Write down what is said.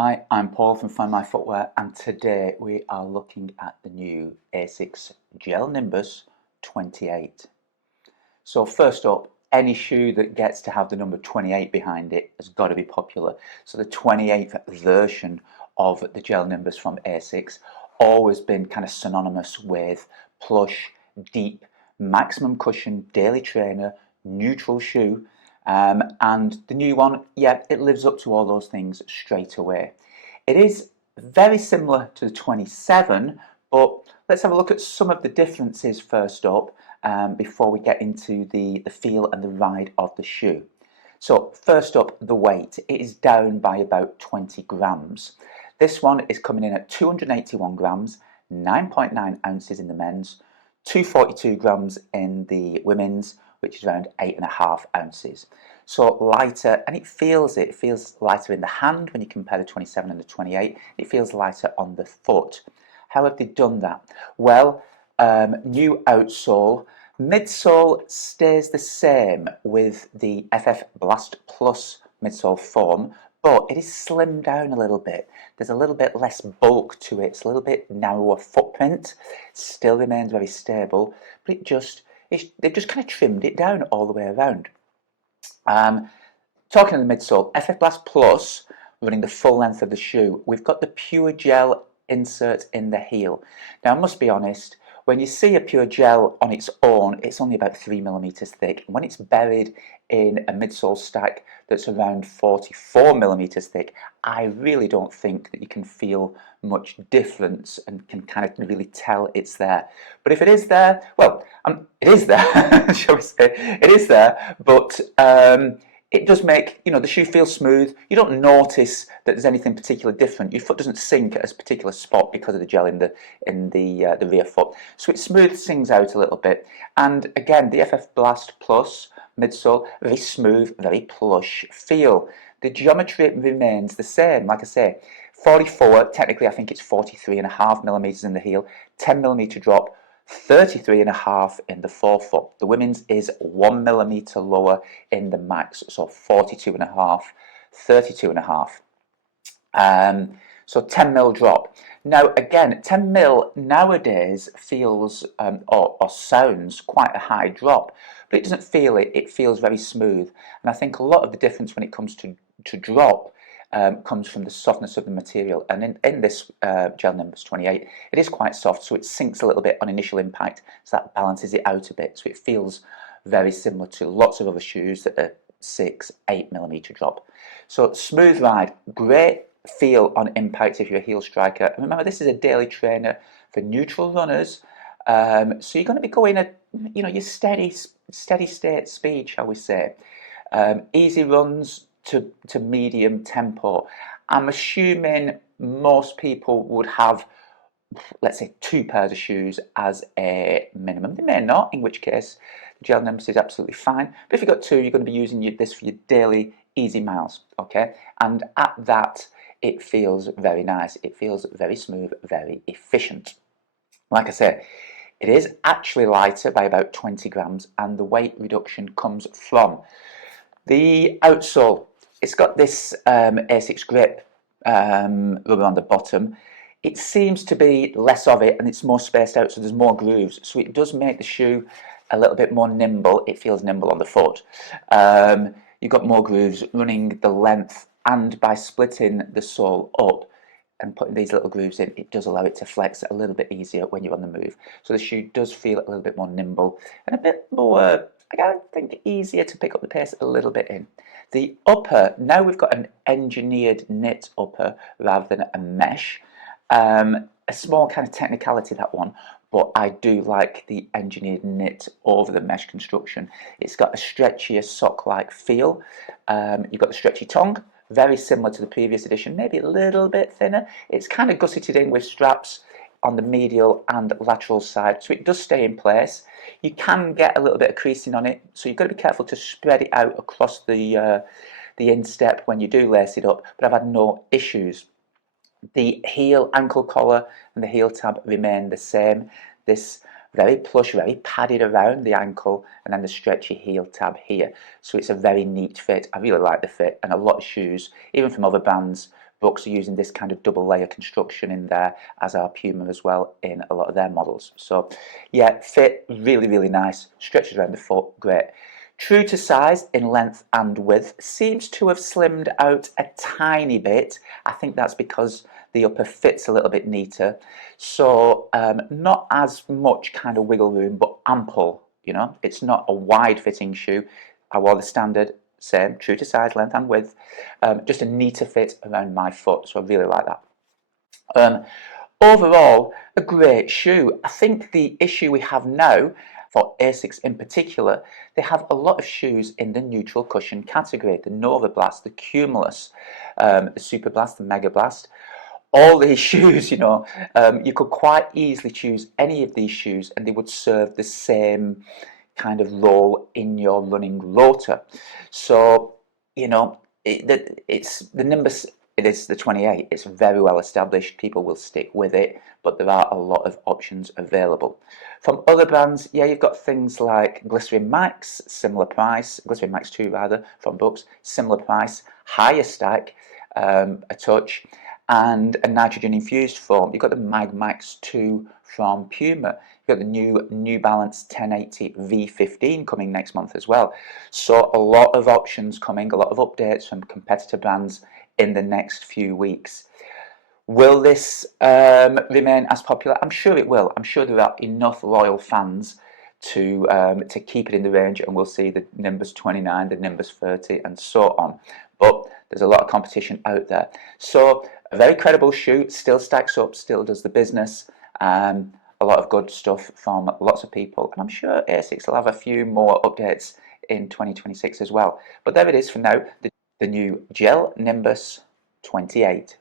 Hi, I'm Paul from Find My Footwear, and today we are looking at the new ASICS Gel-Nimbus 28. So first up, any shoe that gets to have the number 28 behind it has got to be popular. So the 28th version of the Gel-Nimbus from ASICS always been kind of synonymous with plush, deep, maximum cushion, daily trainer, neutral shoe. And the new one, yeah, it lives up to all those things straight away. It is very similar to the 27, but let's have a look at some of the differences first up before we get into the feel and the ride of the shoe. So first up, the weight. It is down by about 20 grams. This one is coming in at 281 grams, 9.9 ounces in the men's, 242 grams in the women's, which is around 8.5 ounces. So lighter, and it feels lighter in the hand when you compare the 27 and the 28. It feels lighter on the foot. How have they done that? Well, new outsole. Midsole stays the same with the FF Blast Plus midsole foam, but it is slimmed down a little bit. There's a little bit less bulk to it. It's a little bit narrower footprint. Still remains very stable, but they've just kind of trimmed it down all the way around. Talking of the midsole, FF Blast Plus, running the full length of the shoe, we've got the pure gel insert in the heel. Now, I must be honest, when you see a pure gel on its own, it's only about 3mm thick. When it's buried in a midsole stack that's around 44mm thick, I really don't think that you can feel much difference and can kind of really tell it's there. But if it is there, well, it is there, shall we say. It is there, but it does make, the shoe feel smooth. You don't notice that there's anything particularly different. Your foot doesn't sink at a particular spot because of the gel in the rear foot. So it smooths things out a little bit. And again, the FF Blast Plus midsole, very smooth, very plush feel. The geometry remains the same. Like I say, 44, technically I think it's 43.5mm in the heel, 10mm drop, 33.5 in the forefoot. The women's is 1mm lower in the max, so 42.5, 32.5. So 10mm drop. Now again, 10mm nowadays feels or sounds quite a high drop, but it doesn't feel it. It feels very smooth, and I think a lot of the difference when it comes to drop comes from the softness of the material. And in this Gel-Nimbus 28, it is quite soft, so it sinks a little bit on initial impact, so that balances it out a bit. So it feels very similar to lots of other shoes that are 6-8mm drop. So smooth ride, great feel on impact if you're a heel striker. And remember, this is a daily trainer for neutral runners, so you're going to be going at your steady state speed, shall we say. Easy runs to medium tempo. I'm assuming most people would have, let's say, 2 pairs of shoes as a minimum. They may not, in which case the Gel-Nimbus is absolutely fine. But if you've got 2, you're going to be using this for your daily easy miles, okay? And at that, it feels very nice. It feels very smooth, very efficient. Like I said, it is actually lighter by about 20 grams, and the weight reduction comes from the outsole. It's got this ASICS grip rubber on the bottom. It seems to be less of it, and it's more spaced out, so there's more grooves. So it does make the shoe a little bit more nimble. It feels nimble on the foot. You've got more grooves running the length, and by splitting the sole up and putting these little grooves in, it does allow it to flex a little bit easier when you're on the move. So the shoe does feel a little bit more nimble and a bit more, I think, easier to pick up the pace a little bit in. The upper, now we've got an engineered knit upper rather than a mesh. A small kind of technicality, that one, but I do like the engineered knit over the mesh construction. It's got a stretchier sock-like feel. You've got the stretchy tongue, very similar to the previous edition, maybe a little bit thinner. It's kind of gusseted in with straps on the medial and lateral side, so it does stay in place. You can get a little bit of creasing on it, so you've got to be careful to spread it out across the instep when you do lace it up, but I've had no issues. The heel ankle collar and the heel tab remain the same. This very plush, very padded around the ankle, and then the stretchy heel tab here. So it's a very neat fit. I really like the fit, and a lot of shoes, even from other brands, Brooks are using this kind of double layer construction in there, as are Puma as well in a lot of their models. So yeah, fit really, really nice, stretches around the foot, great. True to size in length and width, seems to have slimmed out a tiny bit. I think that's because the upper fits a little bit neater. So not as much kind of wiggle room, but ample, you know. It's not a wide fitting shoe. I wore the standard, same, true to size, length and width. Just a neater fit around my foot, so I really like that. Overall, a great shoe. I think the issue we have now, for ASICS in particular, they have a lot of shoes in the neutral cushion category, the Nova Blast, the Cumulus, the Super Blast, the Mega Blast. All these shoes, you know, you could quite easily choose any of these shoes and they would serve the same kind of role in your running rotor. So, you know, it's the Nimbus, it is the 28, it's very well established, people will stick with it, but there are a lot of options available. From other brands, yeah, you've got things like Glycerin Max, similar price, Glycerin Max 2 rather, from Brooks, similar price, higher stack, a touch, and a nitrogen infused form. You've got the Mag Max 2 from Puma. You've got the New Balance 1080 V15 coming next month as well. So a lot of options coming, a lot of updates from competitor brands in the next few weeks. Will this remain as popular? I'm sure it will. I'm sure there are enough loyal fans to keep it in the range, and we'll see the Nimbus 29, the Nimbus 30, and so on. But there's a lot of competition out there. So a very credible shoe, still stacks up, still does the business. A lot of good stuff from lots of people, and I'm sure ASICS will have a few more updates in 2026 as well. But there it is for now, the new Gel Nimbus 28.